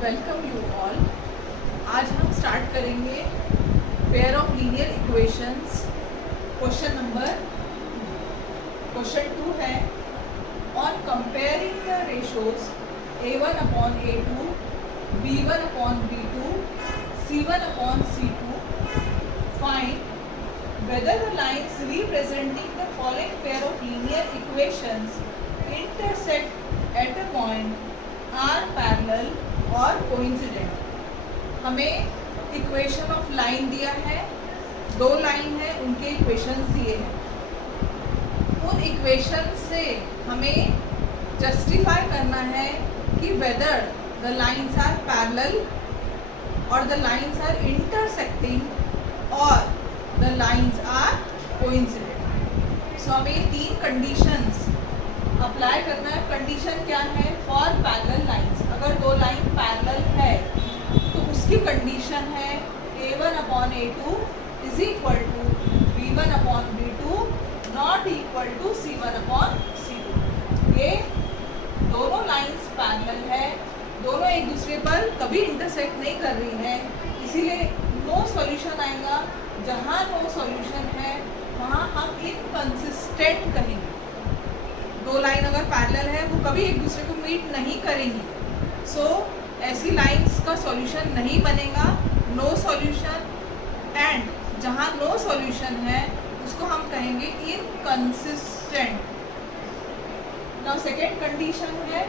Welcome you all. आज हम start करेंगे pair of linear equations. Question 2 है on comparing the ratios a1 upon a2, b1 upon b2, c1 upon c2, find whether the lines representing the following pair of linear equations intersect at a point are parallel और coincident. हमें equation of line दिया है, दो line है, उनके equations दिए हैं। उन इक्वेशन से हमें जस्टिफाई करना है कि whether the lines are parallel और द लाइन्स आर इंटरसेक्टिंग और the lines are coincident. So हमें ये तीन कंडीशंस अप्लाई करना है। कंडीशन क्या है? फॉर पैरेलल लाइन्स, अगर दो लाइन पैरेलल है तो उसकी कंडीशन है a1 upon a2 is equal to b1 upon b2 not equal to c1 upon c2। ये दोनों लाइन्स पैरेलल है, दोनों एक दूसरे पर कभी इंटरसेक्ट नहीं कर रही है, इसीलिए नो सॉल्यूशन आएगा। जहाँ नो सॉल्यूशन है वहाँ हम इनकंसिस्टेंट कहेंगे। दो लाइन अगर पैरेलल है वो कभी एक दूसरे को मीट नहीं करेंगी। सो ऐसी लाइंस का सॉल्यूशन नहीं बनेगा, नो सॉल्यूशन। एंड जहाँ नो सॉल्यूशन है उसको हम कहेंगे इनकंसिस्टेंट। नाउ सेकेंड कंडीशन है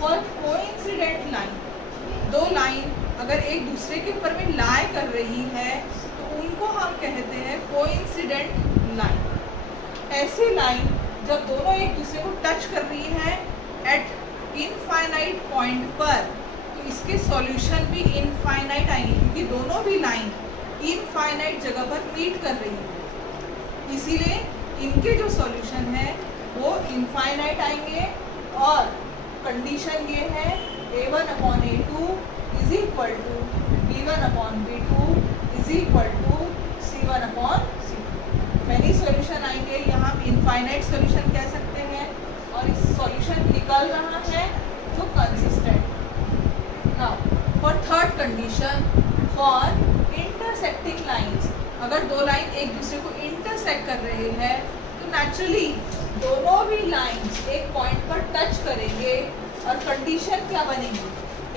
फॉर कोइंसिडेंट लाइन। दो लाइन अगर एक दूसरे के ऊपर में लाई कर रही है तो उनको हम कहते हैं कोइंसिडेंट लाइन। ऐसी लाइन जब दोनों एक दूसरे को टच कर रही है एट इनफाइनाइट पॉइंट पर, तो इसके सॉल्यूशन भी इनफाइनाइट आएंगे, क्योंकि दोनों भी लाइन इनफाइनाइट जगह पर मीट कर रही है, इसीलिए इनके जो सॉल्यूशन है वो इनफाइनाइट आएंगे। और कंडीशन ये है a1 upon a2 is equal to b1 upon b2 is equal to c1 upon many solution आएंगे। यहाँ इनफाइनाइट सॉल्यूशन कह सकते हैं और इस सॉल्यूशन निकल रहा है तो consistent. Now for third condition for intersecting lines, अगर दो लाइन एक दूसरे को इंटरसेक्ट कर रहे हैं तो नेचुरली दोनों भी लाइंस एक पॉइंट पर टच करेंगे। और कंडीशन क्या बनेगी?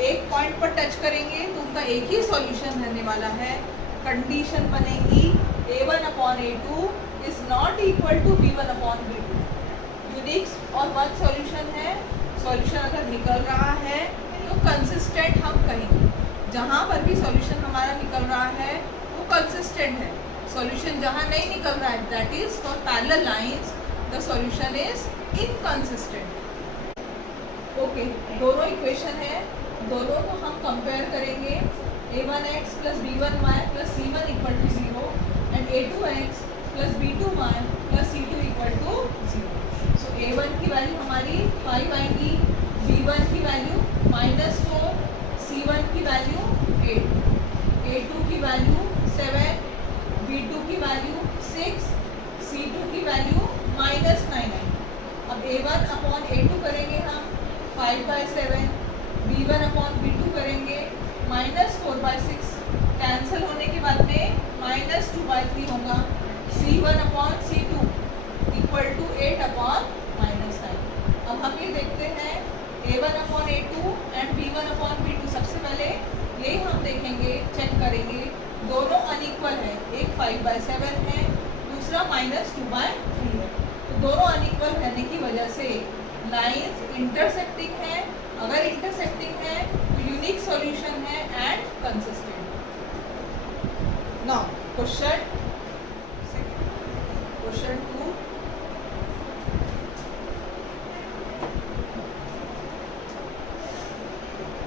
एक पॉइंट पर टच करेंगे तो उनका एक ही सॉल्यूशन रहने वाला है। कंडीशन बनेगी a1 upon a2 is not equal to b1 upon b2। Unique और वन सॉल्यूशन है, सॉल्यूशन अगर निकल रहा है तो कंसिस्टेंट हम कहेंगे। जहाँ पर भी सॉल्यूशन हमारा निकल रहा है वो कंसिस्टेंट है। सॉल्यूशन जहाँ नहीं निकल रहा है that is for parallel lines the solution is inconsistent. Okay, दोनों इक्वेशन है, दोनों को हम कंपेयर करेंगे। a1x plus b1y plus c1 equal to 0 and a2x plus b2y plus c2 equal to 0। So a1 की वैल्यू हमारी 5 आएंगी, b1 की वैल्यू -4, c1 की वैल्यू 8, a2 की वैल्यू 7, b2 की वैल्यू 6, c2 की वैल्यू -9 आएंगी। अब a1 अपॉन a2 करेंगे हम 5/7, b1 अपॉन b2 करेंगे -4/6, कैंसिल होने के बाद में -2/3 होगा। c1 upon c2 equal to 8 upon -9। अब हम ये देखते हैं a1 upon a2 and b1 upon b2। सबसे पहले यही हम देखेंगे, चेक करेंगे, दोनों अनइक्वल है। एक 5/7 है, दूसरा -2/3 है। तो दोनों अनइक्वल रहने की वजह से लाइंस इंटरसेक्टिंग है। अगर इंटरसेक्टिंग है तो यूनिक सॉल्यूशन है and consistent. Now question 2,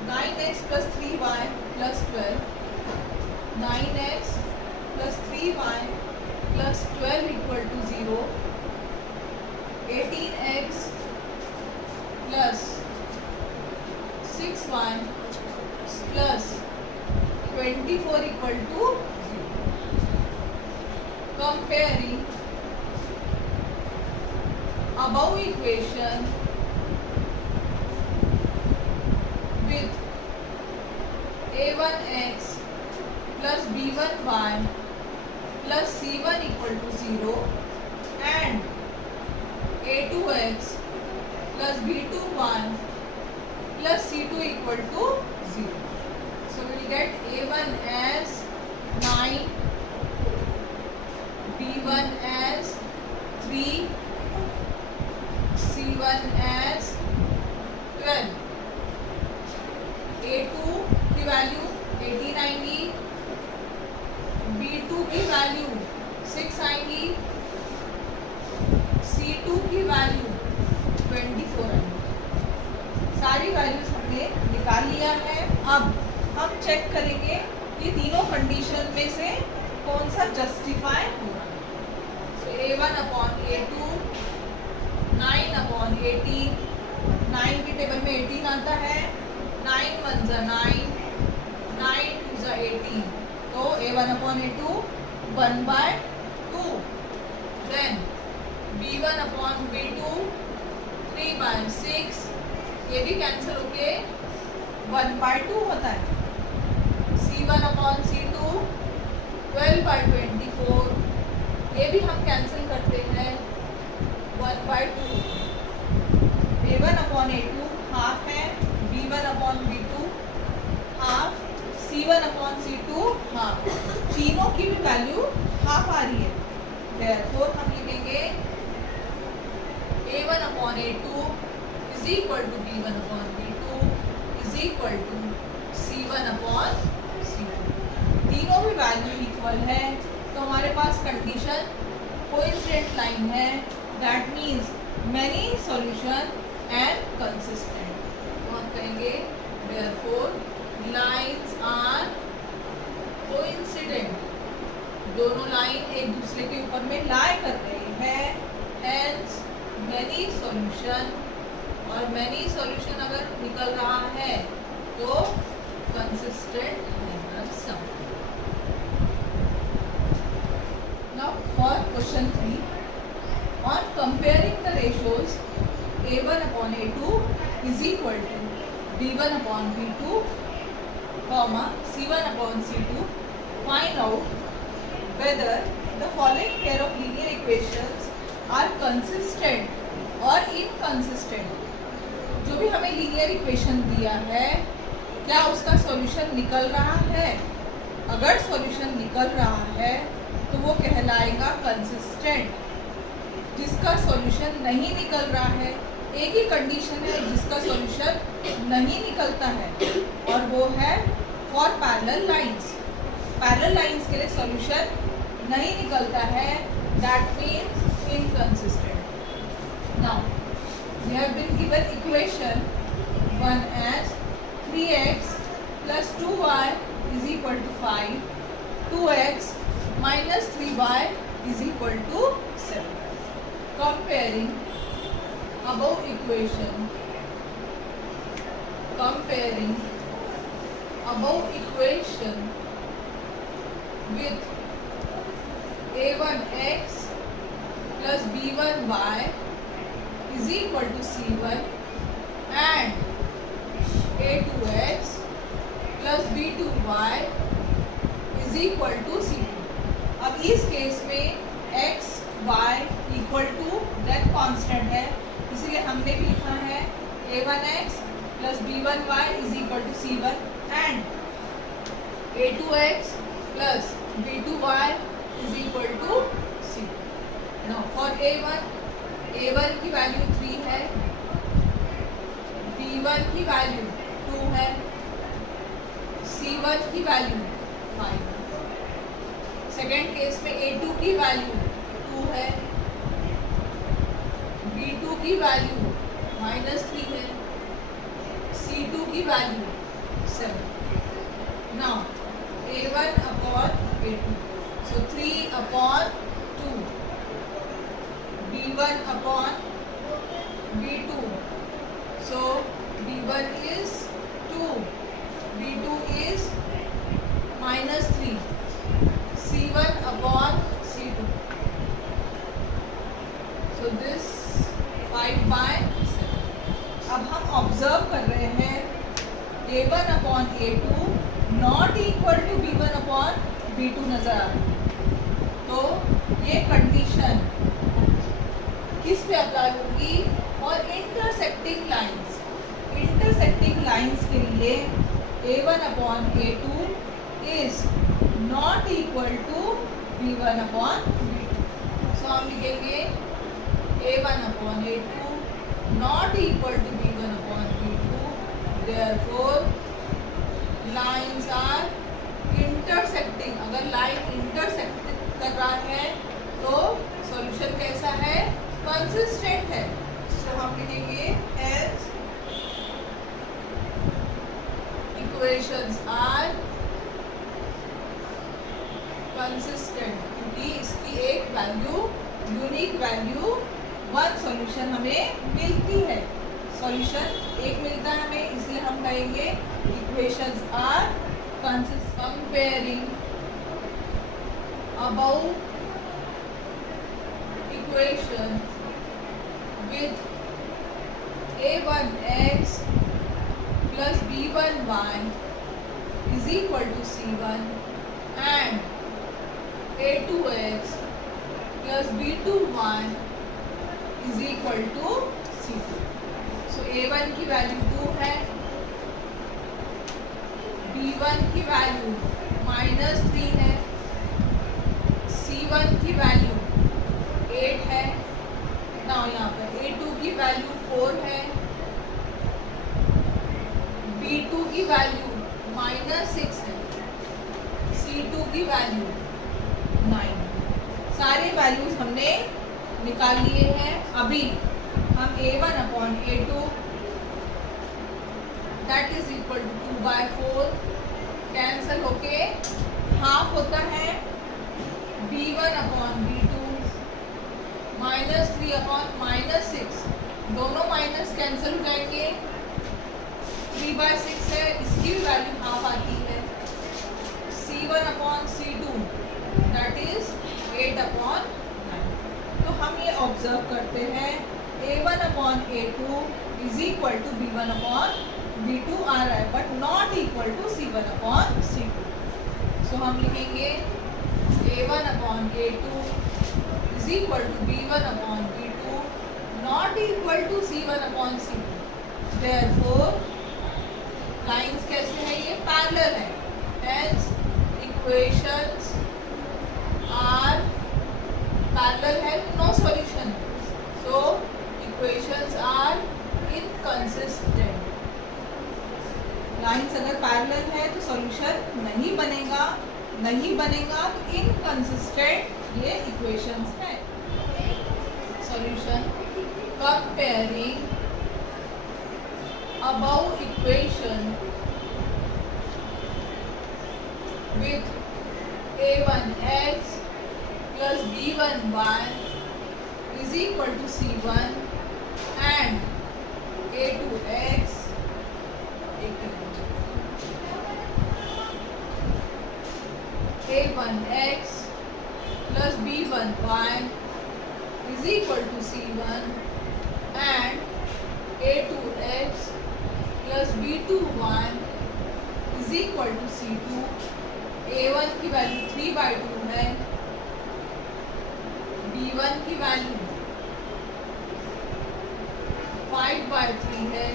(9x plus 3y plus 12), 9x plus 3y plus 12 equal to 0, 18x plus 6y plus 24 equal to 0. Comparing above equation a1x plus b1y plus c1 equal to 0 and a2x plus b2y plus c2 equal to 0. So we will get a1 as 9, b1 as 3, c1 as 12. a2 की value 18 आएंगी, b2 की value 6 आएंगी, c2 की value 24 आएंगी। सारी values हमने निकाल लिया है। अब हम चेक करेंगे कि तीनों कंडीशन में से कौन सा जस्टिफाई हो रहा है। सो a1 अपॉन a2 9 अपॉन 18, 9 की टेबल में 18 आता है, 9 1 जा 9, 9 2 जा 18, तो a1 upon a2 1/2। Then b1 upon b2 3/6, ये भी कैंसिल होके 1/2 होता है। c1 अपॉन c2 12/24, ये भी हम कैंसिल करते हैं 1/2। a1 अपॉन a2 हाफ है, b1 upon b2 half, c1 upon c2 half, तीनों की भी वैल्यू हाफ आ रही है। देयरफॉर हम लिखेंगे a1 upon a2 is equal to b1 upon b2 is equal to c1 upon c2। तीनों भी वैल्यू इक्वल है, तो हमारे पास कंडीशन कोइंसिडेंट लाइन है। That means many solution and consistent. तो हम कहेंगे देयरफॉर लाइंस आर कोइंसिडेंट, दोनों लाइन एक दूसरे के ऊपर में लाई कर रहे हैं, हेंस मेनी सॉल्यूशन, और मेनी सॉल्यूशन अगर निकल रहा है तो कंसिस्टेंट है सम। Now for question 3, on comparing the ratios a1 upon a2 is equal to b1 upon b2, c1 upon c2, find out whether the following pair of linear equations are consistent or inconsistent। जो भी हमें linear equation दिया है, क्या उसका solution निकल रहा है? अगर सॉल्यूशन निकल रहा है तो वो कहलाएगा कंसिस्टेंट। जिसका सॉल्यूशन नहीं निकल रहा है, एक ही कंडीशन है जिसका सॉल्यूशन नहीं निकलता है, और वो है for parallel lines. Parallel lines के लिए सॉल्यूशन नहीं निकलता है, that means inconsistent. Now we have been given equation 1 as 3x plus 2y is equal to 5, 2x minus 3y is equal to 7. Comparing above equation with a1x plus b1y is equal to c1 and a2x plus b2y is equal to c2। अब इस case में x y equal to then constant है, इसलिए हमने भी लिखा है a1x plus b1y is equal to c1 and a2x plus b2y is equal to c2। now for a1 की वैल्यू 3 है, b1 की वैल्यू 2 है, c1 की वैल्यू 5 है। सेकेंड केस में a2 की वैल्यू 2 है, b2 की वैल्यू -3 है, c2 की value 7। Now a1 upon a2, so 3 upon 2, b1 upon b2, so b1 is 2, b2 is -3, c1 upon c2, so this 5/7। अब हम ऑब्जर्व कर रहे हैं a1 upon a2 not equal to b1 upon b2 नजर आ रहा है। तो ये कंडीशन किस पे अप्लाई होगी? और इंटरसेक्टिंग लाइंस के लिए a1 upon a2 is not equal to b1 upon b2। So हम लिखेंगे a1 upon a2 not equal to b1 upon b2, therefore lines are intersecting. अगर लाइन इंटरसेक्ट कर रहा है तो सॉल्यूशन कैसा है? कंसिस्टेंट है। तो हम लिखेंगे एज इक्वेशंस आर कंसिस्टेंट, क्योंकि इसकी एक value, unique value, one solution हमें मिलती है। सॉल्यूशन एक मिलता है हमें, इसलिए हम कहेंगे equations are consistent. Comparing above equation with a1x plus b1y is equal to c1 and a2x plus b2y is equal to c2। so a1 की वैल्यू 2 है, b1 की वैल्यू -3 है, c1 की वैल्यू 8 है। नाउ यहाँ पर a2 की value 4 है, b2 की वैल्यू -6 है, c2 की वैल्यू 9। सारे वैल्यूज हमने निकाल लिए हैं। अभी हम a1 upon a2 that is equal to 2/4 cancel होके हाफ होता है, b1 अपॉन b2 -3 अपॉन -6, दोनों माइनस कैंसिल हो जाएंगे। 3/6 है, इसकी भी वैल्यू हाफ आती है। c1 upon c2 that is 8 upon 9। तो हम ये ऑब्जर्व करते हैं a1 upon a2 is equal to b1 upon b2 आ रहा है, but not equal to c1 upon c2। So हम लिखेंगे a1 upon a2 is equal to b1 upon b2 not equal to c1 upon c2। therefore lines कैसे है? ये parallel है, hence equations are parallel है, no solution। so equations are inconsistent। Lines अगर parallel है तो सॉल्यूशन नहीं बनेगा तो इनकंसिस्टेंट ये इक्वेशंस है। Solution comparing above equation with a1x plus b1y is equal to c1 and a2x a1x plus b1y is equal to c1 and a2x plus b2y is equal to c2। a1 की value 3/2 है, b1 की value 5/3 है,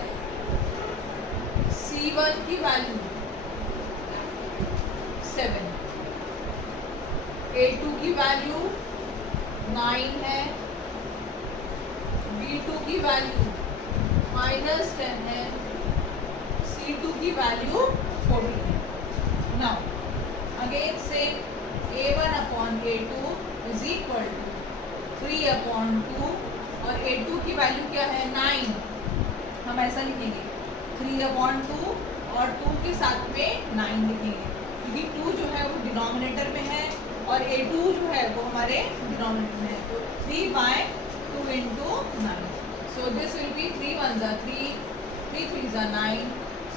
c1 की value 7, a2 की value 9 है, b2 की value -10 है, c2 की वैल्यू 14 है। नाउ अगेन से a1 upon a2 is equal to 3/2 और a2 की वैल्यू क्या है? 9। हम ऐसा लिखेंगे 3/2 और 2 के साथ में 9 लिखेंगे, क्योंकि 2 जो है वो डिनोमिनेटर में है और a2 जो है वो हमारे डिनोमिनेटर में है। तो 3/2 into 9। So this will be 3 1s are 3, 3 3s are 9,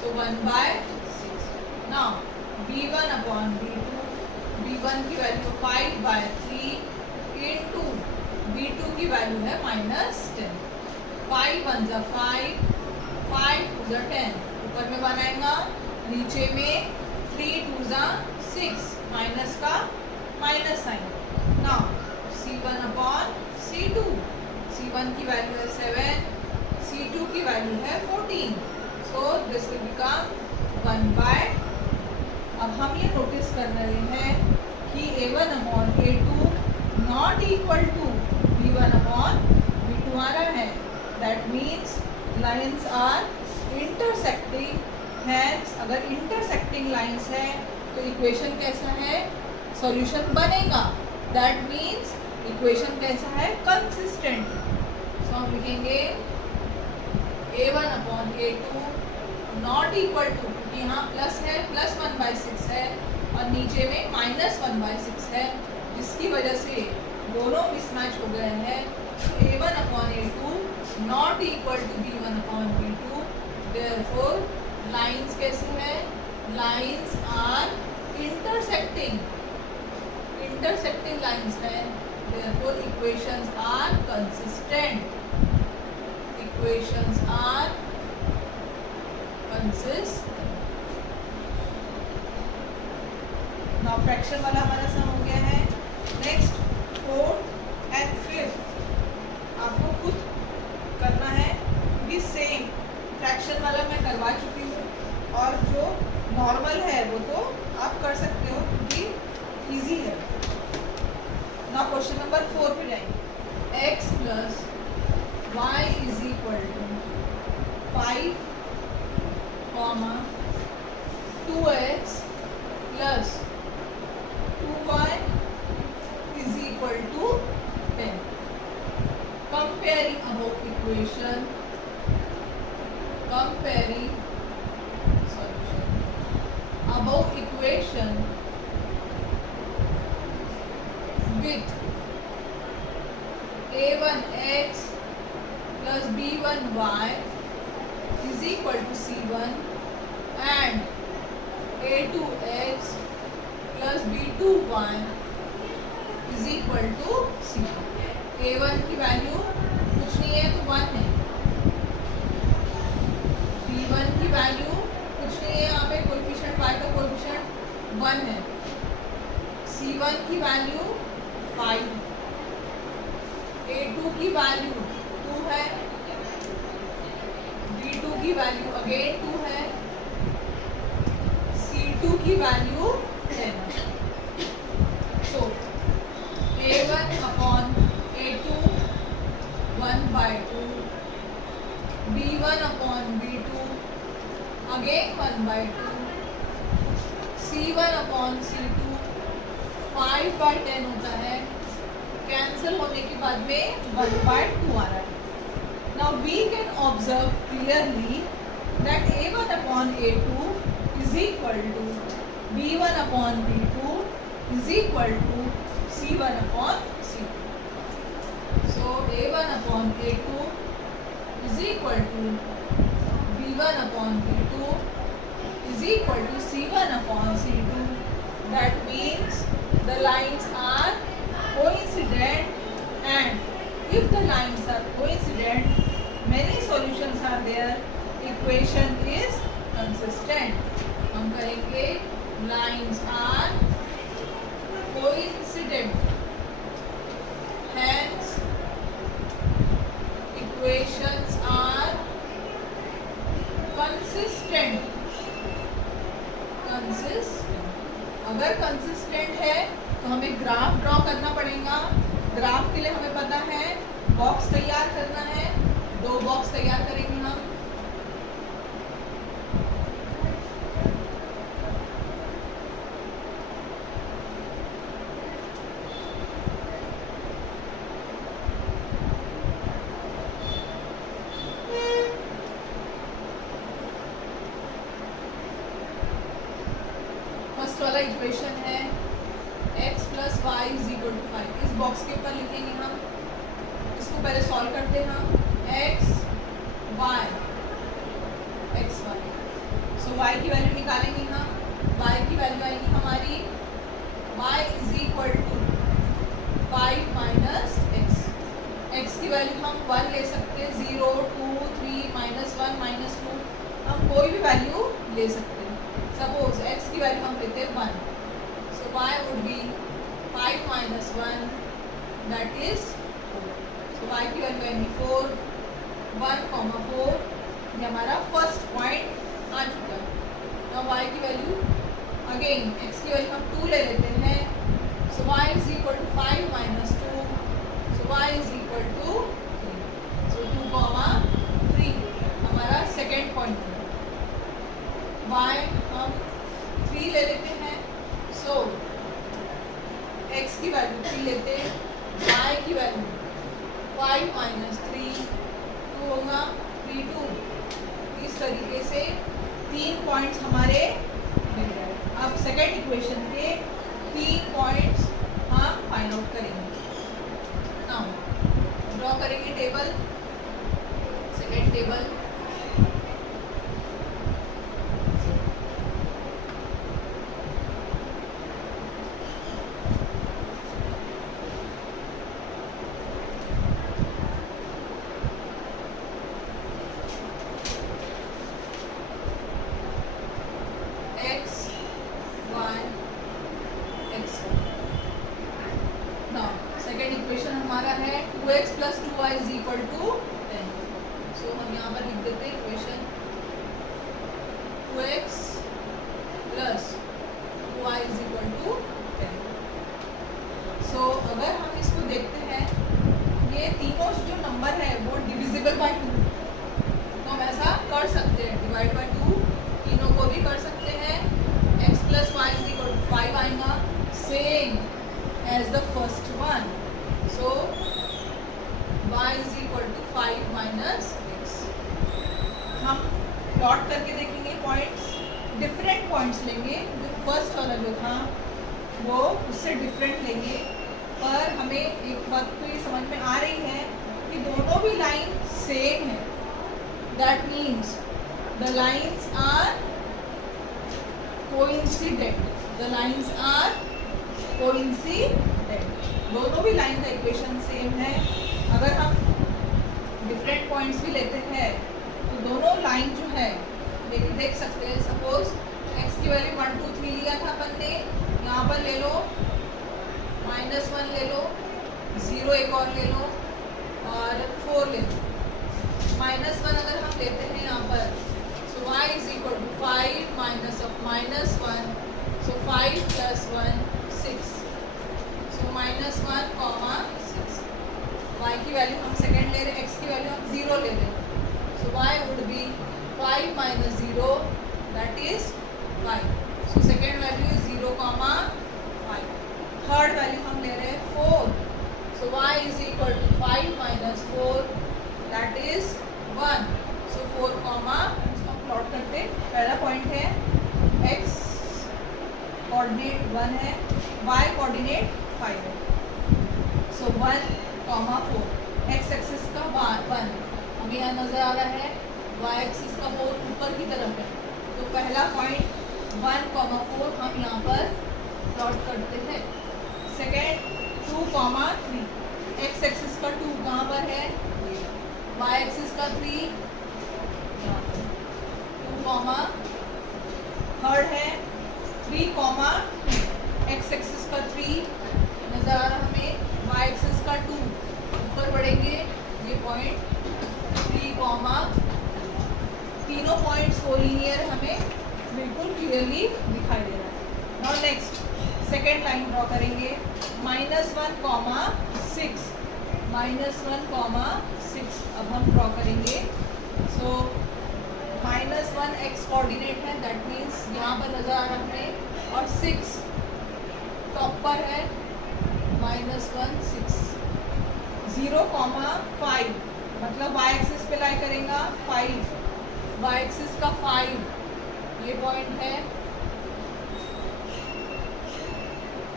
so 1/6। Now b1 upon b2, b1 की वैल्यू 5/3 into b2 की वैल्यू है -10। 5 1s are 5, 5 2s are 10, ऊपर में बनाएगा, नीचे में 3 2 जा 6 माइनस का minus sign. Now C1 upon C2, C1 की वैल्यू है 7, C2 की वैल्यू है 14, so this will become 1 by. अब हम ये नोटिस कर रहे हैं कि A1 upon A2 not equal to B1 upon B2 आ रहा है। That means lines are intersecting. Hence अगर इंटरसेक्टिंग लाइन्स है तो इक्वेशन कैसा है, सॉल्यूशन बनेगा। दैट मीन्स इक्वेशन कैसा है, कंसिस्टेंट। सो हम लिखेंगे A1 upon A2 not equal to, क्योंकि यहाँ प्लस है, प्लस 1/6 है और नीचे में माइनस 1/6 है, जिसकी वजह से दोनों मिसमैच हो गए हैं। A1 upon A2 not equal to B1 upon B2। Therefore lines कैसे है, lines are intersecting, intersecting lines है। Therefore equations are consistent, equations are consistent. Now fraction वाला हमारा सम हो गया है। नेक्स्ट 4th एंड 5th आपको खुद करना है, क्योंकि सेम फ्रैक्शन वाला मैं करवा चुकी हूँ और जो नॉर्मल है वो तो आप कर सकते हो क्योंकि इजी है। ना क्वेश्चन नंबर 4 पे जाएंगे। x plus y is equal to 5, 2x plus 2y is equal to 10. Comparing above equation, comparing solution. Above equation with a1x plus b1y is equal to c1 and a2x plus b2y is equal to c। a1 की value कुछ नहीं है तो 1 है, b1 की value कुछ नहीं है, यहाँ पे कोएफिशिएंट y का कोएफिशिएंट 1 है, c1 की वैल्यू 5, a2 की वैल्यू 2 है, b2 की वैल्यू अगेन 2 है, c2 की value 10। So a1 upon a2 1/2, b1 upon b2 again 1/2, c1 upon c2 5/10 होता है, कैंसिल होने के बाद में 1/2 आ रहा है। Now we can observe clearly that a1 upon a2 is equal to b1 upon b2 is equal to c1 upon c2. So a1 upon a2 is equal to b1 upon b2 is equal to c1 upon c2. That means the lines are coincident, and if the lines are coincident, many solutions are there, equation is consistent. हम करेंगे lines are coincident, hence equations are consistent. अगर consistent है तो हमें graph draw करना पड़ेगा। Graph के लिए हमें पता है बॉक्स तैयार करना है, 2 बॉक्स तैयार करेंगे हम। फर्स्ट वाला इक्वेशन है x plus y is equal to 5, इस बॉक्स के ऊपर लिखेंगे हम। इसको पहले सॉल्व करते हैं हम। x y x y, so y की वैल्यू निकालेंगे हम। y की वैल्यू आएगी हमारी y is equal to 5 minus x। x की वैल्यू हम 1 ले सकते हैं, 0 2 3 -1 -2, हम कोई भी वैल्यू ले सकते हैं। सपोज x की वैल्यू हम लेते हैं 1, सो y would be 5 minus 1 that is 4. So y की वैल्यू आएगी 4, 1,4 ये हमारा फर्स्ट पॉइंट आ चुका है. अब y की वैल्यू अगेन x की वैल्यू हम 2 ले लेते हैं, so y is equal to 5 minus 2, so y is equal to 3. So 2,3 हमारा सेकेंड पॉइंट है. y हम 3 ले लेते हैं, सो x की वैल्यू 3 लेते हैं, y की वैल्यू 5 minus 3 2 होगा 3 2. इस तरीके से 3 पॉइंट्स हमारे मिल गए. अब सेकेंड इक्वेशन के 3 पॉइंट्स हम फाइंड आउट करेंगे. नाउ ड्रॉ करेंगे table, second table. Second equation हमारा है 2x plus 2y is equal to 10. सो हम यहाँ पर लिख देते हैं equation 2x plus 2y is equal to 10. सो अगर हम इसको देखते हैं, ये तीनों जो नंबर है वो डिविजिबल बाय 2, तो हम ऐसा कर सकते हैं, डिवाइड बाय 2 तीनों को भी कर सकते हैं. x plus y is equal to 5 आएगा, same as the first one. So y is equal to 5 minus x. हम प्लॉट करके देखेंगे पॉइंट्स, डिफरेंट पॉइंट्स लेंगे. जो फर्स्ट वाला जो था वो उससे डिफरेंट लेंगे, पर हमें एक बात तो ये समझ में आ रही है कि दोनों भी लाइन सेम है. That means the lines are coincident. The lines are coincident. दोनों भी लाइन का इक्वेशन सेम है. अगर हम डिफरेंट पॉइंट्स भी लेते हैं तो दोनों लाइन जो है लेकिन देख सकते हैं. सपोज x की वैल्यू 1 2 3 लिया था अपन ने, यहाँ पर ले लो -1 ले लो, 0 एक और ले लो और 4 ले लो. -1 अगर हम लेते हैं यहाँ पर, so y is equal to 5 minus of -1, so 5 plus 1 6. So -1, 6. y की वैल्यू हम सेकेंड ले रहे हैं, x की वैल्यू हम 0 ले रहे हैं, so y would be 5 minus 0 that is 5. So second value is 0, 5. Third value हम ले रहे हैं 4, so y is equal to 5 minus 4 that is 1. So 4, इसको प्लॉट करते. पहला पॉइंट है x कोऑर्डिनेट 1 है, y कोऑर्डिनेट 5 है. सो 1, 4. x एक्सिस का 1 हमें यहाँ नजर आ रहा है, y एक्सिस का 4 ऊपर की तरफ है. तो पहला पॉइंट 1, 4 हम यहाँ पर प्लॉट करते हैं. सेकेंड 2, 3. x एक्सिस का 2 कहाँ पर है, y एक्सिस का 3 यहाँ पर. 2, थर्ड है 3, 2. x एक्सिस का 3 नजर आ रहा हमें, y एक्सिस का 2 ऊपर बढ़ेंगे, ये पॉइंट 3, तीनों पॉइंट्स कोलिनियर हमें बिल्कुल क्लियरली दिखाई दे रहा है. Now next second line draw करेंगे. -1, 6. -1, 6 अब हम ड्रॉ करेंगे. सो -1 x कोऑर्डिनेट है, दैट मीन्स यहाँ पर नजर आ रहा है, और 6 टॉप पर है, -1, 6. 0, 5 मतलब y एक्सिस पे लाई करेगा 5, y एक्सिस का 5 ये पॉइंट है.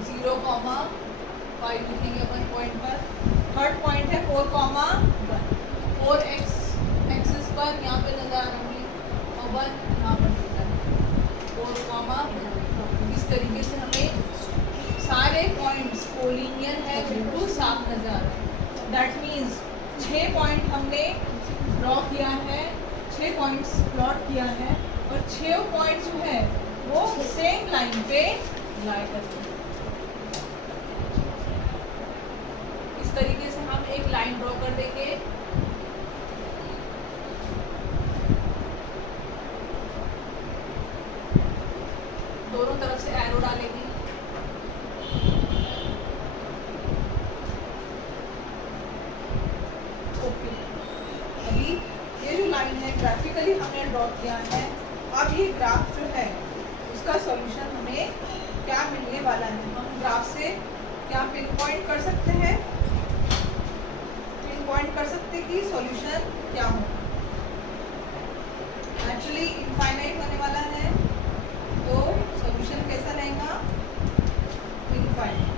0, 5 लिखेंगे अपन पॉइंट पर. थर्ड पॉइंट है 4, 1. 4 x एक्सिस पर यहाँ पे नजर आ रहा है, और 1 यहाँ पर मिलता है. 4, 1. इस तरीके से हमें सारे पॉइंट्स कोलिनियर है, बिल्कुल साफ नजर आ रहा है. दैट मीन्स 6 पॉइंट हमने ड्रॉ किया है, 6 पॉइंट्स प्लॉट किया है, और 6 पॉइंट्स जो है वो सेम लाइन पे लाई करते हैं। इस तरीके से हम एक लाइन ड्रॉ कर देंगे। दोनों तरफ से एरो डालेंगे। ओके, अभी ये जो लाइन है ग्राफिकली हमने ड्रॉ किया है। अब ये ग्राफ जो है उसका सॉल्यूशन हमें क्या मिलने वाला है, हम ग्राफ से क्या पिन पॉइंट कर सकते हैं, पिन पॉइंट कर सकते हैं कि सॉल्यूशन क्या हो। एक्चुअली इनफाइनाइट होने वाला है तो सॉल्यूशन कैसा रहेगा, इनफाइनाइट।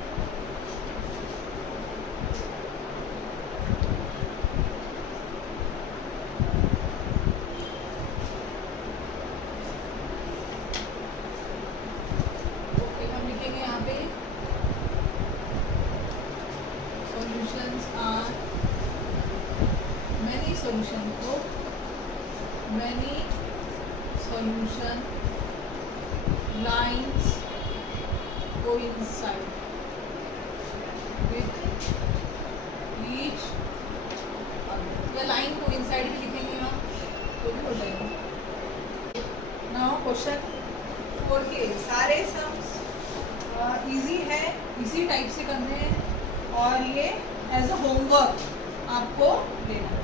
ओके, हम लिखेंगे यहाँ पे सॉल्यूशंस आर मैनी सॉल्यूशन को many solution lines coincide with each other, या लाइन coincide भी लिखेंगे हम तो भी हो जाएगा। नाउ क्वेश्चन 4 के सारे सम्स इजी है, इसी टाइप से करने हैं और ये एज अ होमवर्क आपको लेना है।